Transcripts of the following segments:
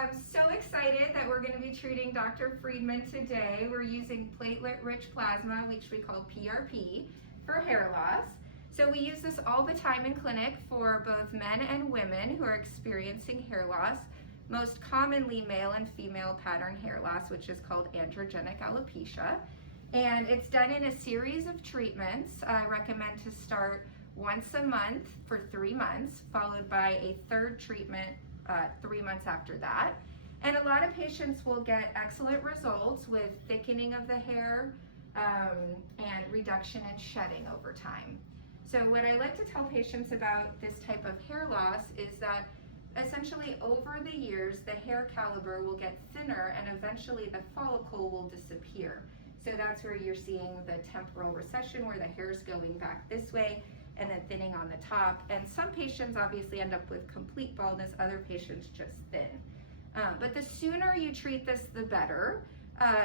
I'm so excited that we're going to be treating Dr. Friedman today. We're using platelet-rich plasma, which we call PRP, for hair loss. So we use this all the time in clinic for both men and women who are experiencing hair loss, most commonly male and female pattern hair loss, which is called androgenic alopecia. And it's done in a series of treatments. I recommend to start once a month for 3 months, followed by a third treatment 3 months after that. And a lot of patients will get excellent results with thickening of the hair and reduction in shedding over time. So what I like to tell patients about this type of hair loss is that essentially over the years the hair caliber will get thinner and eventually the follicle will disappear. So that's where you're seeing the temporal recession where the hair is going back this way and then thinning on the top. And some patients obviously end up with complete baldness, other patients just thin. But the sooner you treat this, the better,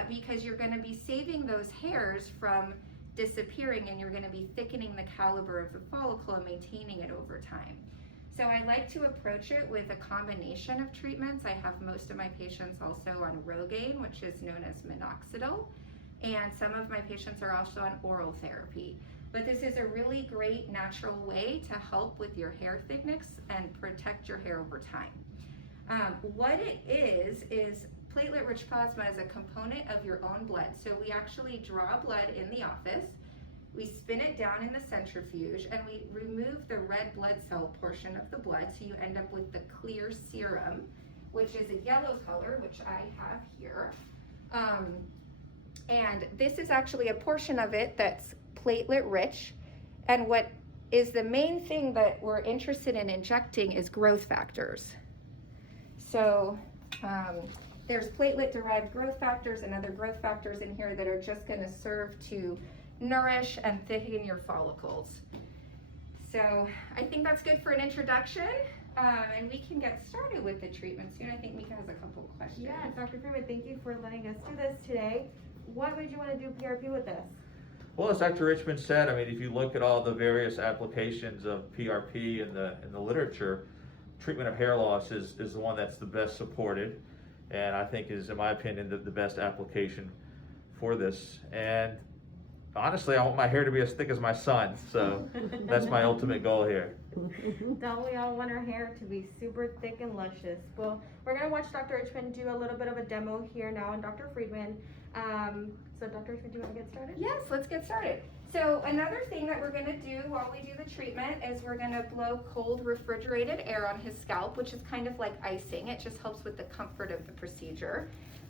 because you're gonna be saving those hairs from disappearing and you're gonna be thickening the caliber of the follicle and maintaining it over time. So I like to approach it with a combination of treatments. I have most of my patients also on Rogaine, which is known as minoxidil, and some of my patients are also on oral therapy. But this is a really great natural way to help with your hair thickness and protect your hair over time. What it is platelet-rich plasma is a component of your own blood. So we actually draw blood in the office, we spin it down in the centrifuge, and we remove the red blood cell portion of the blood, so you end up with the clear serum, which is a yellow color, which I have here. And this is actually a portion of it that's platelet-rich, and what is the main thing that we're interested in injecting is growth factors. So there's platelet-derived growth factors and other growth factors in here that are just going to serve to nourish and thicken your follicles. So I think that's good for an introduction, and we can get started with the treatment soon. I think Mika has a couple of questions. Yeah, Dr. Friedman, thank you for letting us do this today. What made you want to do PRP with this? Well, as Dr. Richmond said, I mean, if you look at all the various applications of PRP in the literature, treatment of hair loss is the one that's the best supported, and I think is, in my opinion, the best application for this. And honestly, I want my hair to be as thick as my son, so that's my ultimate goal here. Don't we all want our hair to be super thick and luscious? Well, we're going to watch Dr. Richmond do a little bit of a demo here now on Dr. Friedman. So Dr. Richmond, do you want to get started? Yes, let's get started. So another thing that we're going to do while we do the treatment is we're going to blow cold refrigerated air on his scalp, which is kind of like icing. It just helps with the comfort of the procedure.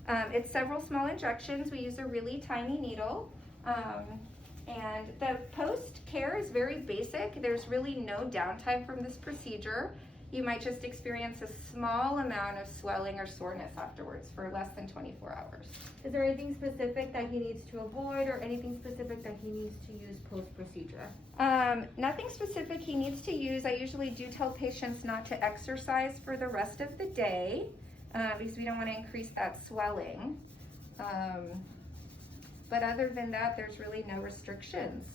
It's several small injections. We use a really tiny needle. And the post-care is very basic. There's really no downtime from this procedure. You might just experience a small amount of swelling or soreness afterwards for less than 24 hours. Is there anything specific that he needs to avoid or anything specific that he needs to use post-procedure? Nothing specific he needs to use. I usually do tell patients not to exercise for the rest of the day because we don't want to increase that swelling. But other than that, there's really no restrictions.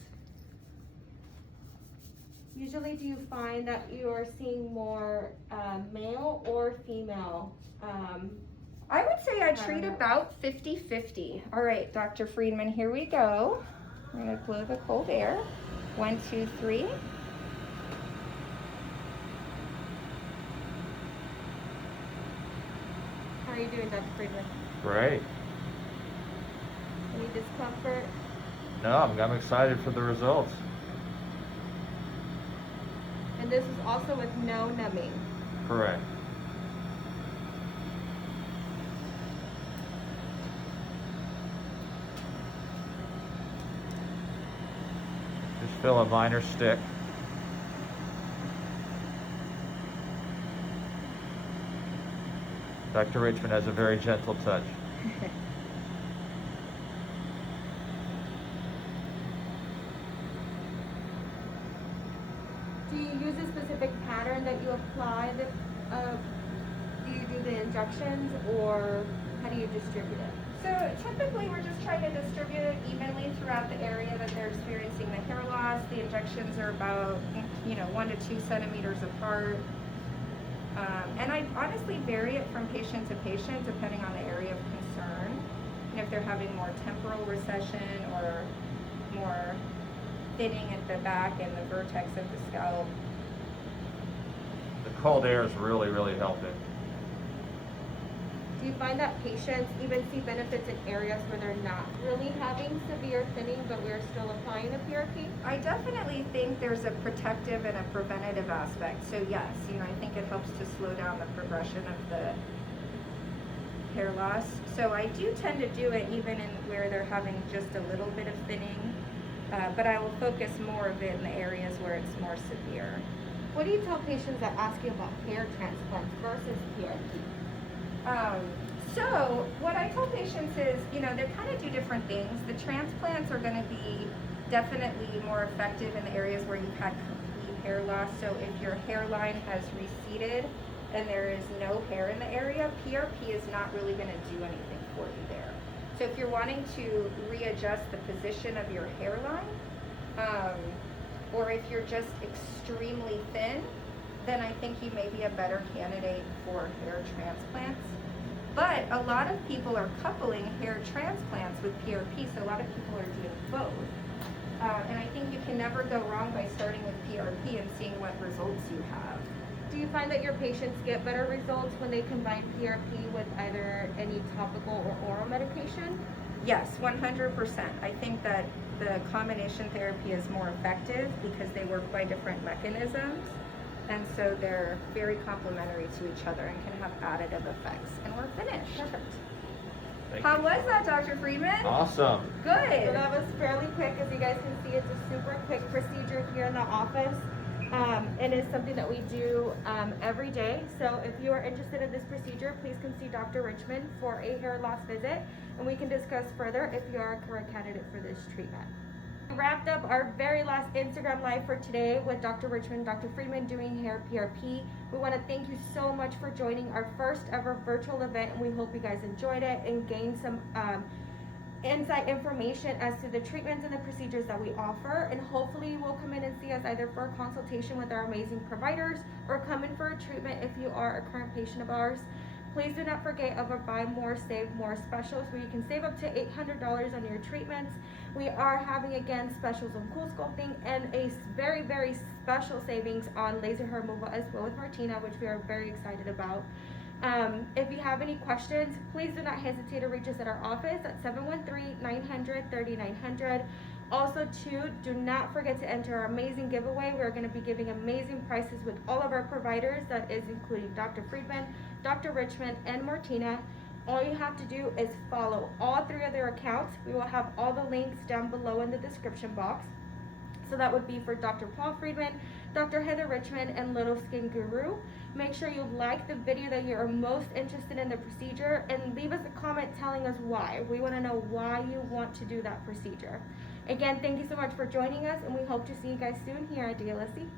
Usually, do you find that you're seeing more male or female? I would say I treat about 50-50. All right, Dr. Friedman, here we go. We're gonna blow the cold air. 1, 2, 3. How are you doing, Dr. Friedman? Great. Any discomfort? No, I'm excited for the results. And this is also with no numbing. Correct. Just fill a minor stick. Dr. Richmond has a very gentle touch. Do you use a specific pattern that you apply? Do you do the injections, or how do you distribute it? So typically we're just trying to distribute it evenly throughout the area that they're experiencing the hair loss. The injections are about 1 to 2 centimeters apart. And I honestly vary it from patient to patient depending on the area of concern. And if they're having more temporal recession or more thinning at the back and the vertex of the scalp. The cold air is really, really helping. Do you find that patients even see benefits in areas where they're not really having severe thinning, but we're still applying the PRP? I definitely think there's a protective and a preventative aspect. So yes, I think it helps to slow down the progression of the hair loss. So I do tend to do it even in where they're having just a little bit of thinning, but I will focus more of it in the areas where it's more severe. What do you tell patients that ask you about hair transplants versus PRP? So what I tell patients is, they kind of do different things. The transplants are going to be definitely more effective in the areas where you've had complete hair loss. So if your hairline has receded and there is no hair in the area, PRP is not really going to do anything for you there. So if you're wanting to readjust the position of your hairline, or if you're just extremely thin, then I think you may be a better candidate for hair transplants. But a lot of people are coupling hair transplants with PRP, so a lot of people are doing both. And I think you can never go wrong by starting with PRP and seeing what results you have. Do you find that your patients get better results when they combine PRP with either any topical or oral medication? Yes, 100%. I think that the combination therapy is more effective because they work by different mechanisms. And so they're very complementary to each other and can have additive effects. And we're finished. Perfect. How was that, Dr. Friedman? Awesome. Good. So that was fairly quick. As you guys can see, it's a super quick procedure here in the office. And it's something that we do every day. So if you are interested in this procedure, please come see Dr. Richmond for a hair loss visit, and we can discuss further if you are a correct candidate for this treatment. We wrapped up our very last Instagram live for today with Dr. Richmond, Dr. Friedman doing hair PRP. We want to thank you so much for joining our first ever virtual event, and we hope you guys enjoyed it and gained some insight information as to the treatments and the procedures that we offer. And hopefully you will come in and see us either for a consultation with our amazing providers or come in for a treatment if you are a current patient of ours. Please do not forget of our Buy More, Save More specials where you can save up to $800 on your treatments. We are having again specials on cool sculpting and a very, very special savings on laser hair removal as well with Martina, which we are very excited about. If you have any questions, please do not hesitate to reach us at our office at 713-900-3900. Also, too, do not forget to enter our amazing giveaway. We're going to be giving amazing prices with all of our providers. That is including Dr. Friedman, Dr. Richmond, and Martina. All you have to do is follow all three of their accounts. We will have all the links down below in the description box. So that would be for Dr. Paul Friedman, Dr. Heather Richmond, and Little Skin Guru. Make sure you like the video that you are most interested in the procedure and leave us a comment telling us why. We want to know why you want to do that procedure. Again, thank you so much for joining us, and we hope to see you guys soon here at DLSC.